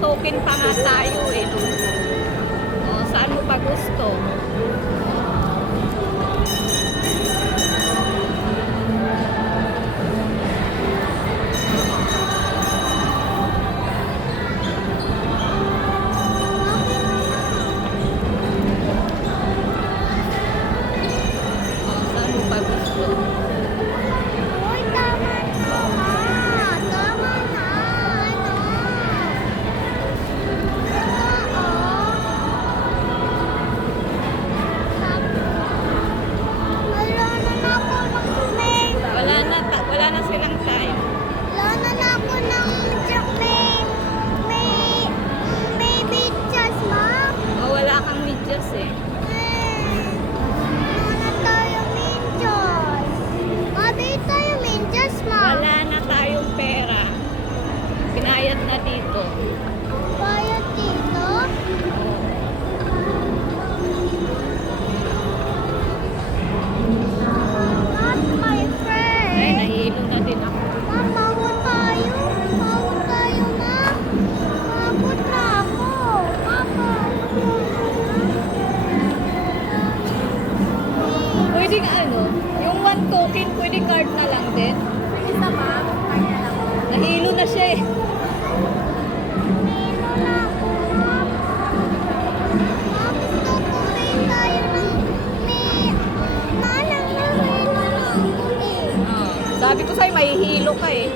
token pa nga tayo eh. No? O, saan mo pa gusto? O, saan mo pa gusto? Uy, tama na. Tama na. Ano? Wala na ako ng main. Wala na silang time. Wala na ako ng may bidyas, ma'am. O, wala kang medyas eh. Wala na tayo bidyas. Mabi tayo bidyas, ma'am. Wala na tayong pera. Pinayad na dito. Bayad dito. Not my friend. Ay, nahihilo na din ako. Ma'am, pagod tayo. Pagod tayo, ma'am. Pagod na ako. Papa. Pwedeng ano, yung 1 token, pwede card na lang din. Isa, ma'am. Kaya lang. Nahilo na siya eh. Nino na ako, ma'am. Ma'am, gusto ko may tayo ng may... Manang nahilo na ako eh. Sabi ko sa'yo, mahihilo ka eh.